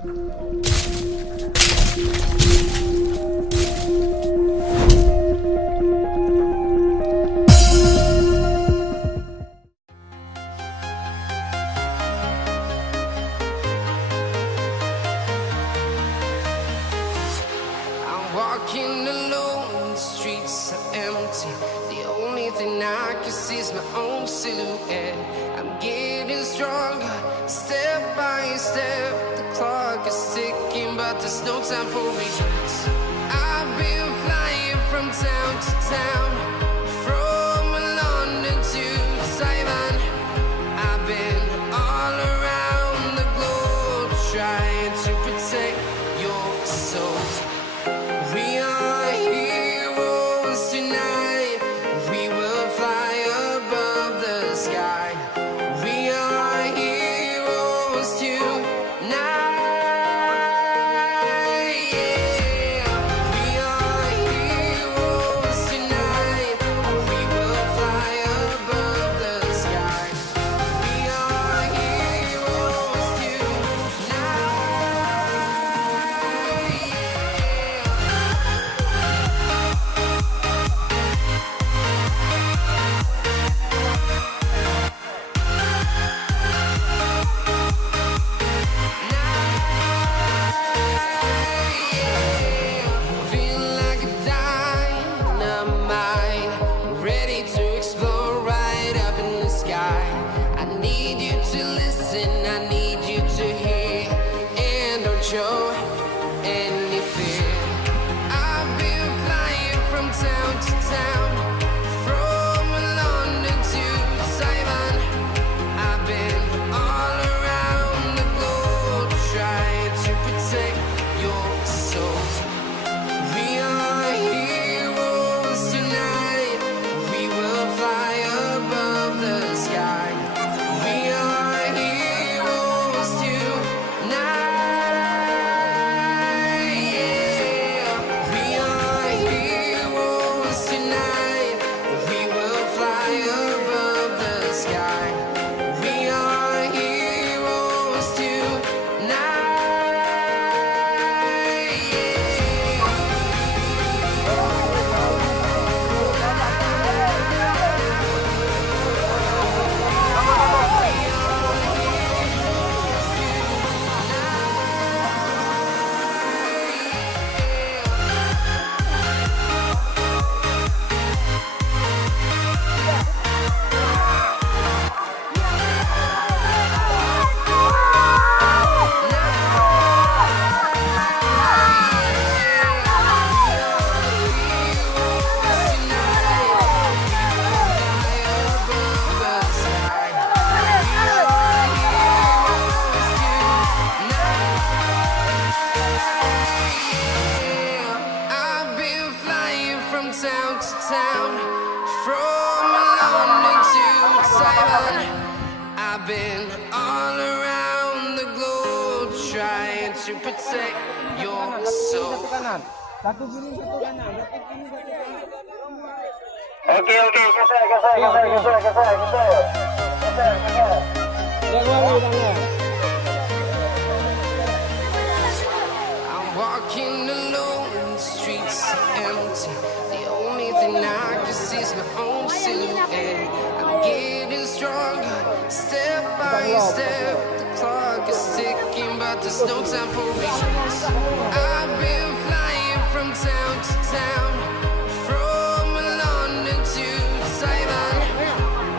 Walking alone, the streets are empty. The only thing I can see is my own silhouette. I'm getting stronger, step by step. The clock is ticking, but there's no time for regrets. I've been flying from town to town, from London to Taiwan. I've been all around the globe, trying to protect your soul. We are heroes tonight. We will fly above the sky. We are heroes tonight. Yeah. We are heroes tonight. We will fly above the sky. We are heroes tonight. Feel like a dynamite, ready to explode right up in the sky. I need you to listen, I need you to hear, and don't show any fear. I've been flying from town to town, from London to Taiwan. I've been all around the globe, trying to protect your soul. We are heroes tonight. We will fly above the sky. We are heroes tonight. Yeah. We are heroes tonight. We will fly above the sky. We are heroes tonight. I've been flying from town to town, from London to Taiwan. I've been all around the globe, trying to protect your soul. Satu kiri, satu kanan. Satu kiri, satu kanan. Oke, geser. I'm walking alone, the streets are empty. The only thing I can see is my own silhouette. I'm getting stronger, step by step. The clock is ticking, but there's no time for regrets. I've been flying from town to town, from London to Taiwan.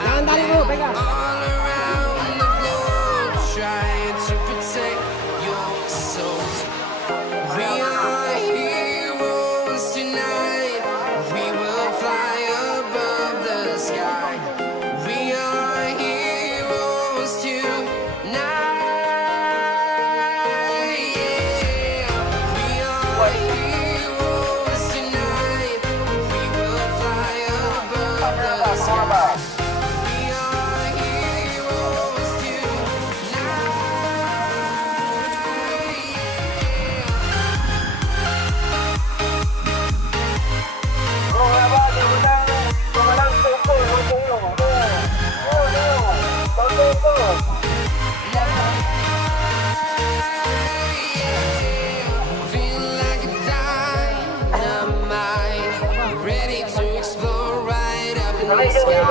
I've been all around the globe, trying to protect your soul. We are heroes tonight. We will fly above the sky. We are heroes tonight. Yeah. We are heroes tonight. We will fly above the sky. We are Feel like a dynamite, ready to explore right up in the sky.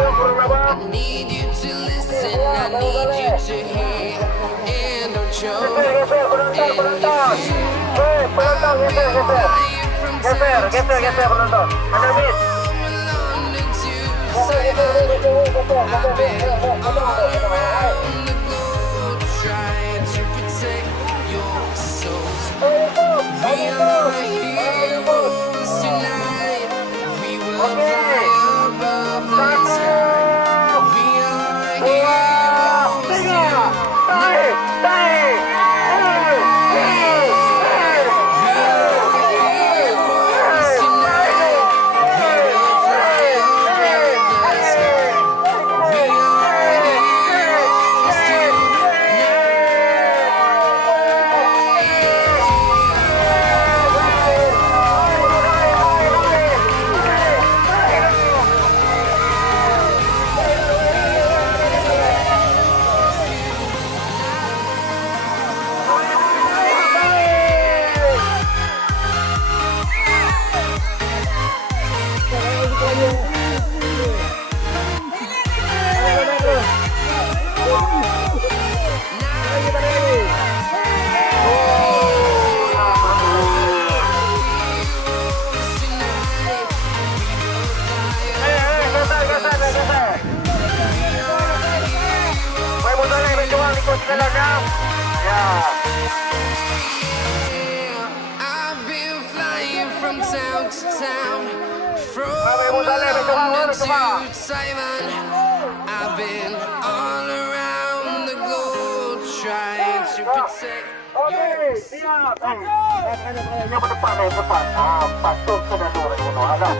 I need you to listen, I need you to hear, and don't show. Geser penonton. Ada bis. I've been flying from town to town, from London to Taiwan. I've been all around the globe trying to protect. Oke, siap. Yang depan, yang depan. Patut sudah turun gunung alam.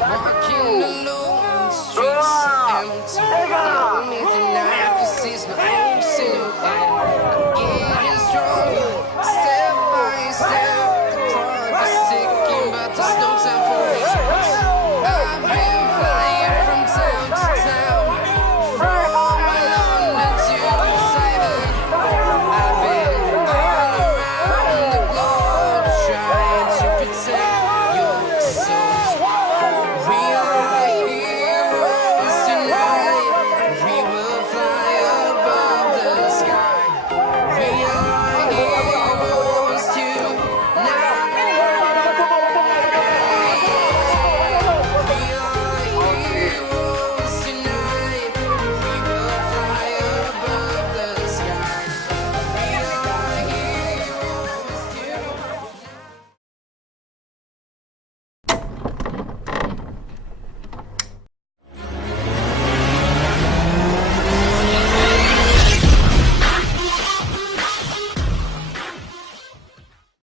Walking alone, streets are empty. The only thing I can see is my